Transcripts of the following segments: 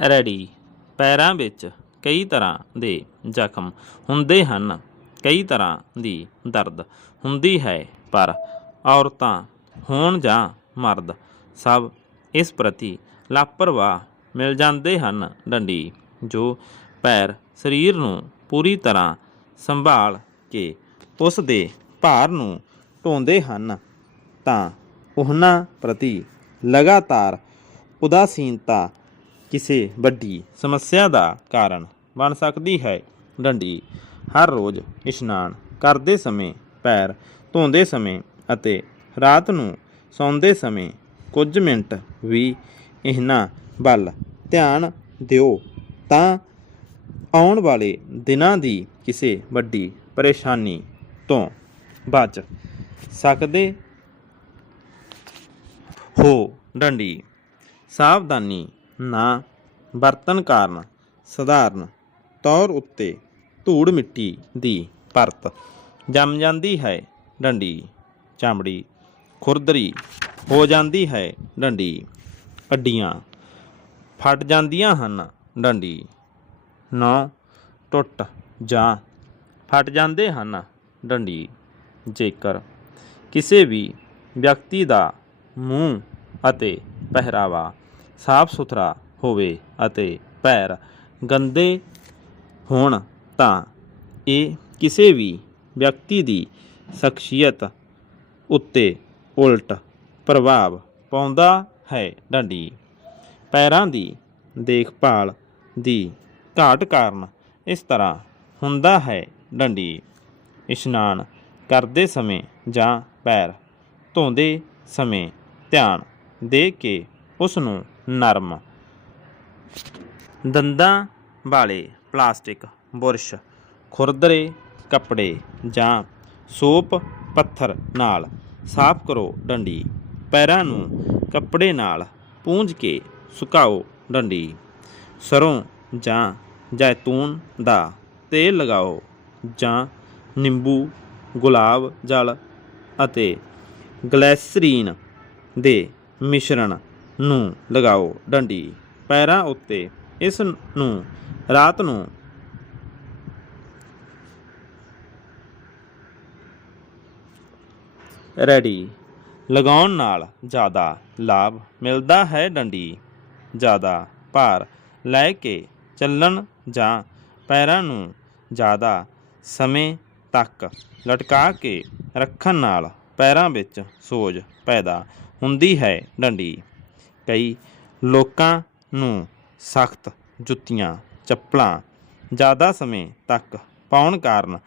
Ready. ਪੈਰਾਂ ਵਿੱਚ ਕਈ ਤਰ੍ਹਾਂ ਦੇ ਜ਼ਖਮ ਹੁੰਦੇ ਹਨ। ਕਈ ਤਰ੍ਹਾਂ ਦੀ ਦਰਦ ਹੁੰਦੀ ਹੈ, ਪਰ ਔਰਤਾਂ ਹੋਣ ਜਾਂ ਮਰਦ ਸਭ ਇਸ ਪ੍ਰਤੀ ਲਾਪਰਵਾਹ ਮਿਲ ਜਾਂਦੇ ਹਨ। ਡੰਡੀ ਜੋ ਪੈਰ ਸਰੀਰ ਨੂੰ ਪੂਰੀ ਤਰ੍ਹਾਂ ਸੰਭਾਲ ਕੇ ਉਸ ਦੇ ਭਾਰ ਨੂੰ ਢੋਂਦੇ ਹਨ, ਤਾਂ ਉਹਨਾਂ ਪ੍ਰਤੀ ਲਗਾਤਾਰ ਉਦਾਸੀਨਤਾ ਕਿਸੇ ਵੱਡੀ ਸਮੱਸਿਆ ਦਾ ਕਾਰਨ ਬਣ ਸਕਦੀ ਹੈ। ਡੰਡੀ ਹਰ ਰੋਜ਼ ਇਸ਼ਨਾਨ ਕਰਦੇ ਸਮੇਂ, ਪੈਰ ਧੋਂਦੇ ਸਮੇਂ ਅਤੇ ਰਾਤ ਨੂੰ ਸੌਂਦੇ ਸਮੇਂ ਕੁਝ ਮਿੰਟ ਵੀ ਇਹਨਾਂ ਵੱਲ ਧਿਆਨ ਦਿਓ ਤਾਂ ਆਉਣ ਵਾਲੇ ਦਿਨਾਂ ਦੀ ਕਿਸੇ ਵੱਡੀ ਪਰੇਸ਼ਾਨੀ ਤੋਂ ਬਚ ਸਕਦੇ ਹੋ। ਡੰਡੀ, ਸਾਵਧਾਨੀ ਨਾ ਵਰਤਨ ਕਾਰਨ ਸਧਾਰਨ ਤੌਰ ਉੱਤੇ ਧੂੜ ਮਿੱਟੀ ਦੀ ਪਰਤ ਜੰਮ ਜਾਂਦੀ ਹੈ, ਡੰਡੀ, ਚਮੜੀ, ਖੁਰਦਰੀ ਹੋ ਜਾਂਦੀ ਹੈ, ਡੰਡੀ, ਅੱਡੀਆਂ ਫਟ ਜਾਂਦੀਆਂ ਹਨ, ਡੰਡੀ ਨੌ ਟੁੱਟ ਜਾਂ ਫਟ ਜਾਂਦੇ ਹਨ, ਡੰਡੀ, ਜੇਕਰ ਕਿਸੇ ਵੀ ਵਿਅਕਤੀ ਦਾ ਮੂੰਹ ਅਤੇ ਪਹਿਰਾਵਾ ਸਾਫ਼ ਸੁਥਰਾ ਹੋਵੇ ਅਤੇ ਪੈਰ ਗੰਦੇ ਹੋਣ ਤਾਂ ਇਹ ਕਿਸੇ ਵੀ ਵਿਅਕਤੀ ਦੀ ਸ਼ਖਸੀਅਤ ਉੱਤੇ ਉਲਟ ਪ੍ਰਭਾਵ ਪਾਉਂਦਾ ਹੈ। ਡੰਡੀ ਪੈਰਾਂ ਦੀ ਦੇਖਭਾਲ ਦੀ ਘਾਟ ਕਾਰਨ ਇਸ ਤਰ੍ਹਾਂ ਹੁੰਦਾ ਹੈ। ਡੰਡੀ ਇਸ਼ਨਾਨ ਕਰਦੇ ਸਮੇਂ ਜਾਂ ਪੈਰ ਧੋਂਦੇ ਸਮੇਂ ਧਿਆਨ ਦੇ ਕੇ ਉਸ ਨੂੰ ਨਰਮ। ਦੰਦਾਂ ਵਾਲੇ ਪਲਾਸਟਿਕ, ਬੁਰਸ਼, ਖੁਰਦਰੇ ਕੱਪੜੇ ਜਾਂ ਸੋਪ ਪੱਥਰ ਨਾਲ ਸਾਫ਼ ਕਰੋ ਡੰਡੀ। ਪੈਰਾਂ ਨੂੰ ਕੱਪੜੇ ਨਾਲ ਪੂੰਝ ਕੇ ਸੁਕਾਓ ਡੰਡੀ। ਸਰੋਂ ਜਾਂ ਜੈਤੂਨ ਦਾ ਤੇਲ ਲਗਾਓ ਜਾਂ ਨਿੰਬੂ, ਗੁਲਾਬ ਜਲ ਅਤੇ ਗਲੈਸਰੀਨ ਦੇ ਮਿਸ਼ਰਣ ਨੂੰ ਲਗਾਓ ਡੰਡੀ। ਪੈਰਾਂ ਉੱਤੇ ਇਸ ਨੂੰ ਰਾਤ ਨੂੰ ਰੈਡੀ। ਲਗਾਉਣ ਨਾਲ ਜ਼ਿਆਦਾ ਲਾਭ ਮਿਲਦਾ ਹੈ ਡੰਡੀ। ਜ਼ਿਆਦਾ ਭਾਰ ਲੈ ਕੇ ਚੱਲਣ ਜਾਂ ਪੈਰਾਂ ਨੂੰ ਜ਼ਿਆਦਾ ਸਮੇਂ ਤੱਕ ਲਟਕਾ ਕੇ ਰੱਖਣ ਨਾਲ ਪੈਰਾਂ ਵਿੱਚ ਸੋਜ ਪੈਦਾ ਹੁੰਦੀ ਹੈ ਡੰਡੀ। ਕਈ ਲੋਕਾਂ ਨੂੰ ਸਖਤ ਜੁੱਤੀਆਂ, ਚੱਪਲਾਂ ਜ਼ਿਆਦਾ ਸਮੇਂ ਤੱਕ ਪਾਉਣ ਕਾਰਨ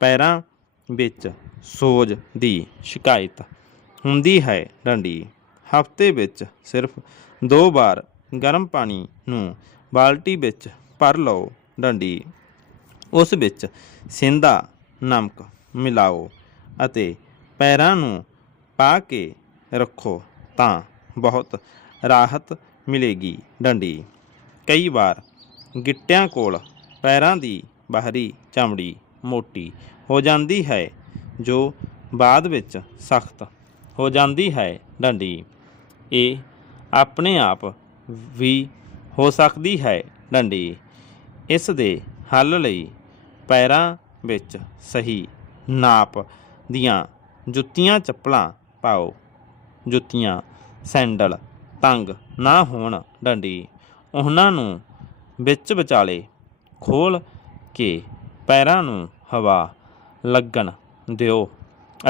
ਪੈਰਾਂ ਵਿੱਚ ਸੋਜ ਦੀ ਸ਼ਿਕਾਇਤ ਹੁੰਦੀ ਹੈ। ਡੰਡੀ ਹਫ਼ਤੇ ਵਿੱਚ ਸਿਰਫ ਦੋ ਵਾਰ ਗਰਮ ਪਾਣੀ ਨੂੰ ਬਾਲਟੀ ਵਿੱਚ ਭਰ ਲਓ। ਡੰਡੀ ਉਸ ਵਿੱਚ ਸਿੰਦਾ ਨਮਕ ਮਿਲਾਓ ਅਤੇ ਪੈਰਾਂ ਨੂੰ ਪਾ ਕੇ ਰੱਖੋ ਤਾਂ ਬਹੁਤ ਰਾਹਤ ਮਿਲੇਗੀ। ਡੰਡੀ। ਕਈ ਵਾਰ ਗਿੱਟਿਆਂ ਕੋਲ ਪੈਰਾਂ ਦੀ ਬਾਹਰੀ ਚਮੜੀ ਮੋਟੀ ਹੋ ਜਾਂਦੀ ਹੈ, ਜੋ ਬਾਅਦ ਵਿੱਚ ਸਖਤ ਹੋ ਜਾਂਦੀ ਹੈ। ਡੰਡੀ। ਇਹ ਆਪਣੇ ਆਪ ਵੀ ਹੋ ਸਕਦੀ ਹੈ। ਡੰਡੀ। ਇਸ ਦੇ ਹੱਲ ਲਈ ਪੈਰਾਂ ਵਿੱਚ ਸਹੀ ਨਾਪ ਦੀਆਂ ਜੁੱਤੀਆਂ ਚੱਪਲਾਂ ਪਾਓ। ਜੁੱਤੀਆਂ, ਸੈਂਡਲ ਤੰਗ ਨਾ ਹੋਣ ਡੰਡੀ। ਉਹਨਾਂ ਨੂੰ ਵਿੱਚ ਵਿਚਾਲੇ ਖੋਲ ਕੇ ਪੈਰਾਂ ਨੂੰ ਹਵਾ ਲੱਗਣ ਦਿਓ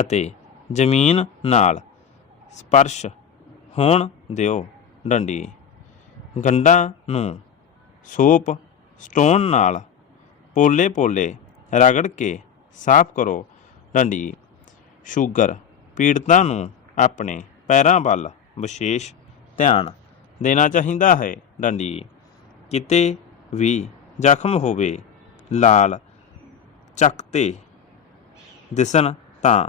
ਅਤੇ ਜ਼ਮੀਨ ਨਾਲ ਸਪਰਸ਼ ਹੋਣ ਦਿਓ ਡੰਡੀ। ਗੰਢਾਂ ਨੂੰ ਸੋਪ ਸਟੋਨ ਨਾਲ ਪੋਲੇ-ਪੋਲੇ ਰਗੜ ਕੇ ਸਾਫ਼ ਕਰੋ ਡੰਡੀ। ਸ਼ੂਗਰ ਪੀੜਤਾਂ ਨੂੰ ਆਪਣੇ ਪੈਰਾਂ ਵੱਲ ਵਿਸ਼ੇਸ਼ ਧਿਆਨ ਦੇਣਾ ਚਾਹੀਦਾ ਹੈ। ਡੰਡੀ, ਕਿਤੇ ਵੀ ਜ਼ਖਮ ਹੋਵੇ, ਲਾਲ ਚੱਕਤੇ ਦਿਸਣ ਤਾਂ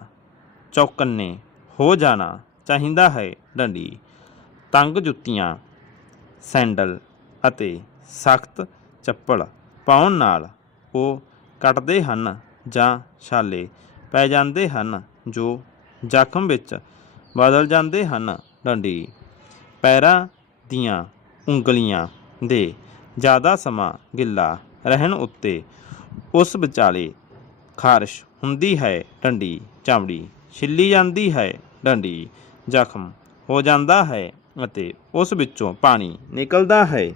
ਚੌਕੰਨੇ ਹੋ ਜਾਣਾ ਚਾਹੀਦਾ ਹੈ। ਡੰਡੀ, ਤੰਗ ਜੁੱਤੀਆਂ, ਸੈਂਡਲ ਅਤੇ ਸਖਤ ਚੱਪਲ ਪਾਉਣ ਨਾਲ ਉਹ ਕੱਟਦੇ ਹਨ ਜਾਂ ਛਾਲੇ ਪੈ ਜਾਂਦੇ ਹਨ ਜੋ ਜ਼ਖਮ ਵਿੱਚ ਬਦਲ ਜਾਂਦੇ ਹਨ। ਡੰਡੀ ਪੈਰਾਂ ਦੀਆਂ ਉਂਗਲੀਆਂ ਦੇ ਜ਼ਿਆਦਾ ਸਮਾਂ ਗਿੱਲਾ ਰਹਿਣ ਉੱਤੇ ਉਸ ਵਿਚਾਲੇ ਖਾਰਸ਼ ਹੁੰਦੀ ਹੈ, ਡੰਡੀ ਚਮੜੀ ਛਿੱਲੀ ਜਾਂਦੀ ਹੈ, ਡੰਡੀ ਜ਼ਖਮ ਹੋ ਜਾਂਦਾ ਹੈ ਅਤੇ ਉਸ ਵਿੱਚੋਂ ਪਾਣੀ ਨਿਕਲਦਾ ਹੈ।